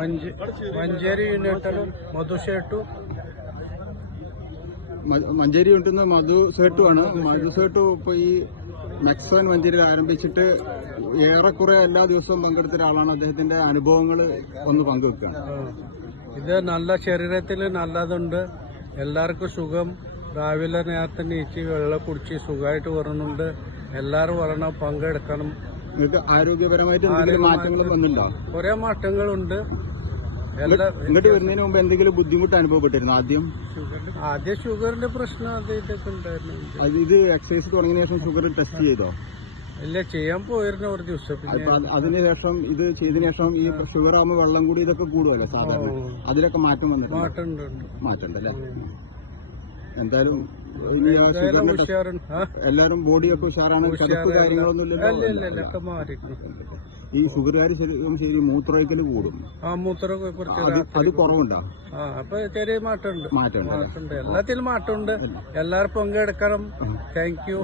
മഞ്ചേരി യൂണിറ്റിലും മധുസേട്ടു മഞ്ചേരി യൂണിറ്റിൽ മധു സേട്ടുവാണ്. മധു സേട്ടു ഇപ്പൊ ഈ മെക്സോൻ മഞ്ചേരിയിൽ ആരംഭിച്ചിട്ട് ഏറെക്കുറെ എല്ലാ ദിവസവും പങ്കെടുത്ത ഒരാളാണ്. അദ്ദേഹത്തിന്റെ അനുഭവങ്ങൾ ഒന്ന് പങ്കുവെക്കുകയാണ്. ഇത് നല്ല ശരീരത്തിൽ നല്ലതുണ്ട്, എല്ലാവർക്കും സുഖം. രാവിലെ നേരത്തെ നീച്ച് വെള്ളം കുടിച്ച് സുഖമായിട്ട് വരണുണ്ട്. എല്ലാവരും വരണം, പങ്കെടുക്കണം. നിങ്ങൾക്ക് ആരോഗ്യപരമായിട്ട് എന്തെങ്കിലും മാറ്റങ്ങൾ വന്നിട്ടുണ്ടോ? കുറെ മാറ്റങ്ങളുണ്ട്. ഇങ്ങോട്ട് വരുന്നതിന് മുമ്പ് എന്തെങ്കിലും ബുദ്ധിമുട്ട് അനുഭവപ്പെട്ടിരുന്നു? ആദ്യം ഷുഗറിന്റെ പ്രശ്നം അത് ഇതൊക്കെ ഉണ്ടായിരുന്നു. ഇത് എക്സസൈസ് തുടങ്ങിയ ശേഷം ഷുഗർ ടെസ്റ്റ് ചെയ്തോ? ഇല്ല, ചെയ്യാൻ പോയിരുന്നു ഒരു ദിവസം. അതിനുശേഷം ഇത് ചെയ്തതിനു ശേഷം ഈ ഷുഗർ ആകുമ്പോൾ വെള്ളം കൂടി ഇതൊക്കെ കൂടുമല്ലോ സാധാരണ, അതിലൊക്കെ മാറ്റം വന്നിട്ടുണ്ട്. മാറ്റമുണ്ടല്ലേ? എന്തായാലും എല്ലാരും ബോഡിയൊക്കെ ഉഷാറാണ്, കിടപ്പ് കാര്യങ്ങളൊന്നും ഇല്ലല്ലോ. ഈ ഷുഗറുകാർ ശരി മൂത്രമൊഴിക്കൽ കൂടും. അത് കുറവുണ്ടോ? അപ്പൊ ചെറിയ മാറ്റമുണ്ട്. എല്ലാത്തിലും മാറ്റമുണ്ട്. എല്ലാവരും പങ്കെടുക്കണം. Thank you.